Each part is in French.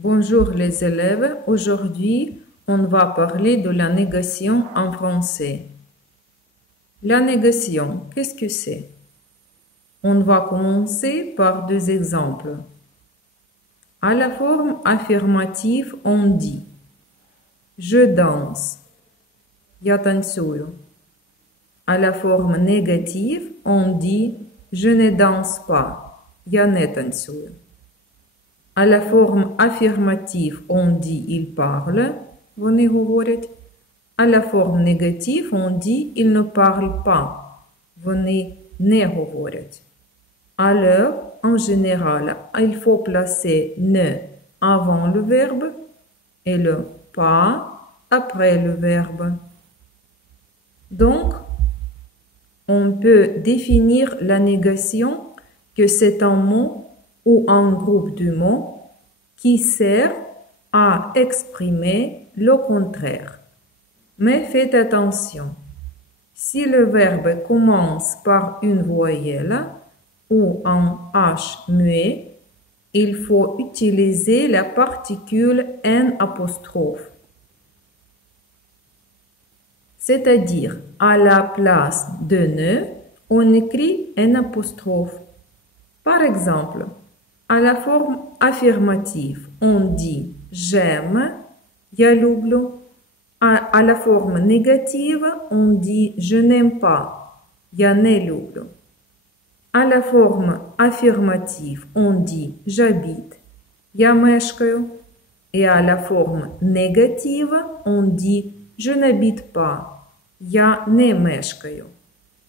Bonjour les élèves, aujourd'hui on va parler de la négation en français. La négation, qu'est-ce que c'est? On va commencer par deux exemples. À la forme affirmative, on dit « Je danse »,« Я танцую ». À la forme négative, on dit « Je ne danse pas »,« Я не танцюю ». À la forme affirmative, on dit « il parle », вони говорять. À la forme négative, on dit « il ne parle pas », вони не говорять. Alors, en général, il faut placer « ne » avant le verbe et le « pas » après le verbe. Donc, on peut définir la négation que c'est un mot ou un groupe de mots qui sert à exprimer le contraire. Mais faites attention, si le verbe commence par une voyelle ou un H muet, il faut utiliser la particule N apostrophe. C'est-à-dire, à la place de ne, on écrit N apostrophe. Par exemple, à la forme affirmative, on dit « j'aime »,« я люблю ». À la forme négative, on dit « je n'aime pas »,« я не люблю ». À la forme affirmative, on dit « j'habite »,« я мешкаю ». Et à la forme négative, on dit « je n'habite pas »,« я не мешкаю ».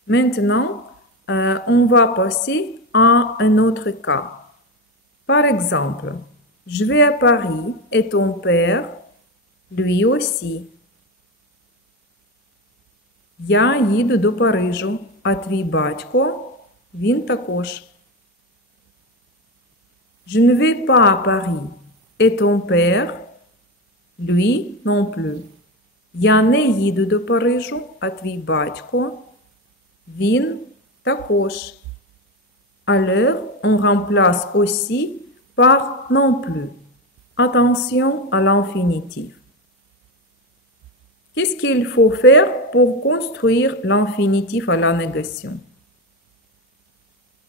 Maintenant, on va passer à un autre cas. Par exemple, je vais à Paris et ton père, lui aussi. Я їду до Парижу, а твій батько, він також. Je ne vais pas à Paris et ton père, lui non plus. Я не їду до Парижу, а твій батько, він також. Alors, on remplace aussi par non plus. Attention à l'infinitif. Qu'est-ce qu'il faut faire pour construire l'infinitif à la négation?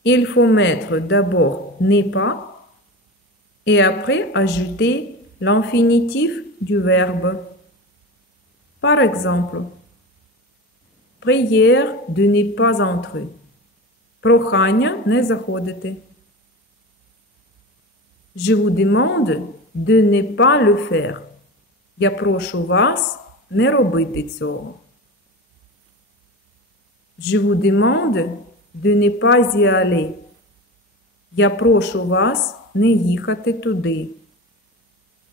Il faut mettre d'abord n'est pas et après ajouter l'infinitif du verbe. Par exemple, prière de ne pas entrer. Прохання не заходити. Je vous demande de ne pas le faire. Я прошу вас не робити цього. Je vous demande de ne pas y aller. Я прошу вас не їхати туди.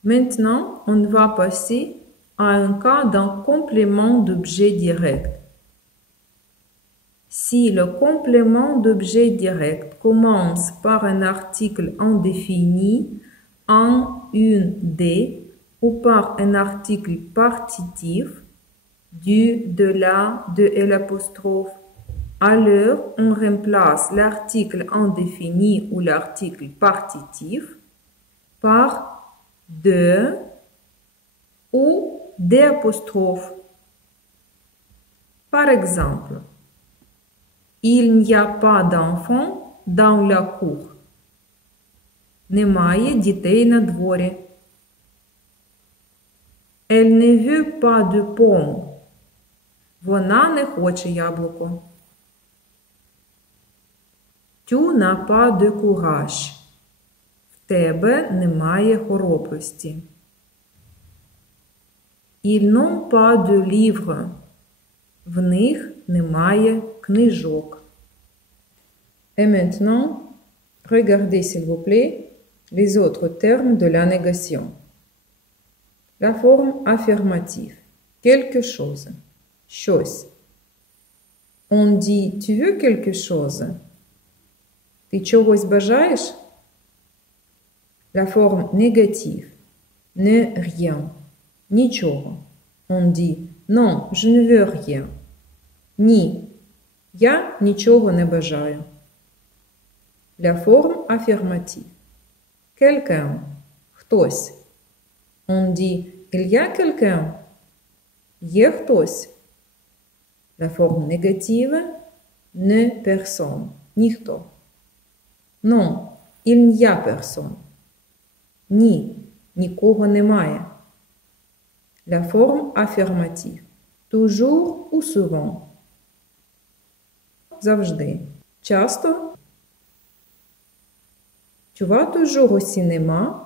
Maintenant, on va passer à un cas d'un complément d'objet direct. Si le complément d'objet direct commence par un article indéfini, en une des, ou par un article partitif, du, de la, de et l'apostrophe, alors on remplace l'article indéfini ou l'article partitif par de ou des apostrophes. Par exemple, il n'y a pas d'enfants dans la cour. Немає дітей на дворі. Elle ne veut pas de pomme. Вона не хоче яблуко. Tu n'as pas de courage. В тебе немає хоробрості. Ils n'ont pas de livres. В них немає книжок. Et maintenant, regardez s'il vous plaît les autres termes de la négation. La forme affirmative. Quelque chose. Щось. On dit tu veux quelque chose. Ти чогось бажаєш? La forme négative. Ne rien. Нічого. On dit non, je ne veux rien. Ні. Я нічого не бажаю. La forme affirmative. Quelqu'un. Хтось. On dit il y a quelqu'un. Є хтось. La forme négative, ne personne, ніхто. Non, il n'y a personne. Ні, нікого немає. La forme affirmative, toujours ou souvent. Завжди. Часто. Tu vas toujours au cinéma.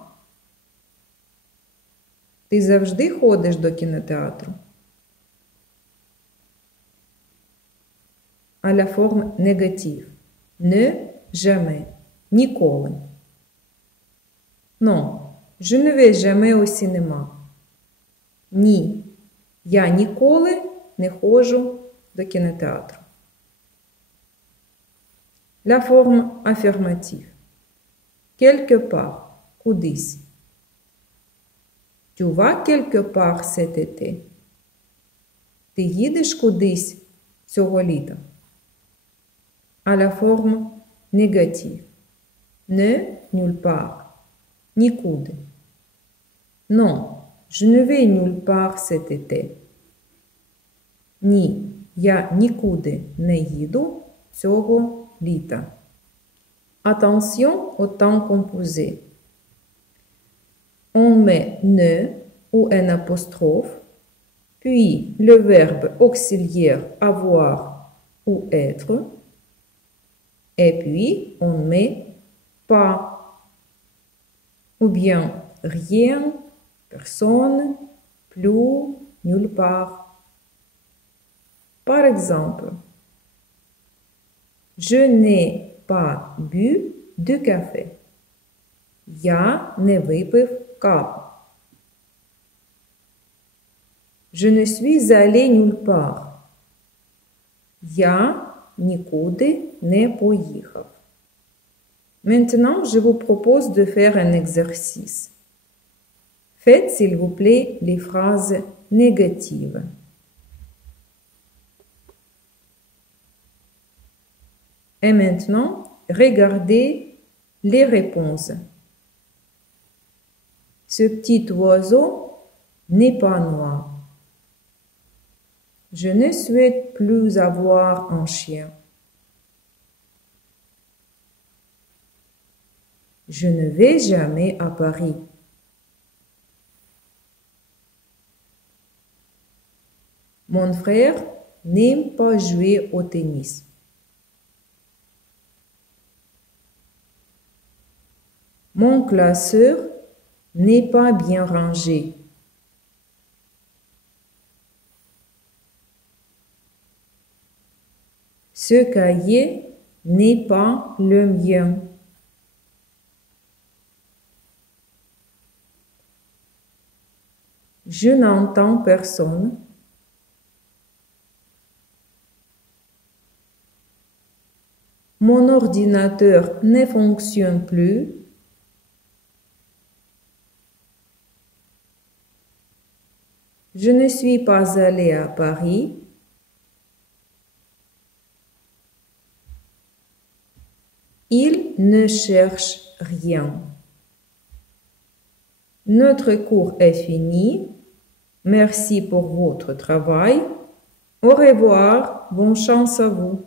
Ти завжди ходиш до кінотеатру. À la forme négative. Ne, jamais. Ніколи. Non, je ne vais jamais au cinéma. Ні, я ніколи не ходжу до кінотеатру. La forme affirmative. Quelque part. Кудись. Tu vas quelque part cet été. Ти їдеш кудись цього літа. À la forme négative. Ne, nulle part. Нікуди. Non, je ne vais nulle part cet été. Ні, я нікуди не їду цього літа. Attention au temps composé. On met ne ou un apostrophe, puis le verbe auxiliaire avoir ou être, et puis on met pas, ou bien rien, personne, plus, nulle part. Par exemple, je n'ai pas bu de café. Я не випив каву. Je ne suis allé nulle part. Я нікуди не поїхав. Maintenant, je vous propose de faire un exercice. Faites, s'il vous plaît, les phrases négatives. Et maintenant, regardez les réponses. Ce petit oiseau n'est pas noir. Je ne souhaite plus avoir un chien. Je ne vais jamais à Paris. Mon frère n'aime pas jouer au tennis. Mon classeur n'est pas bien rangé. Ce cahier n'est pas le mien. Je n'entends personne. Mon ordinateur ne fonctionne plus. Je ne suis pas allé à Paris. Il ne cherche rien. Notre cours est fini. Merci pour votre travail. Au revoir. Bonne chance à vous.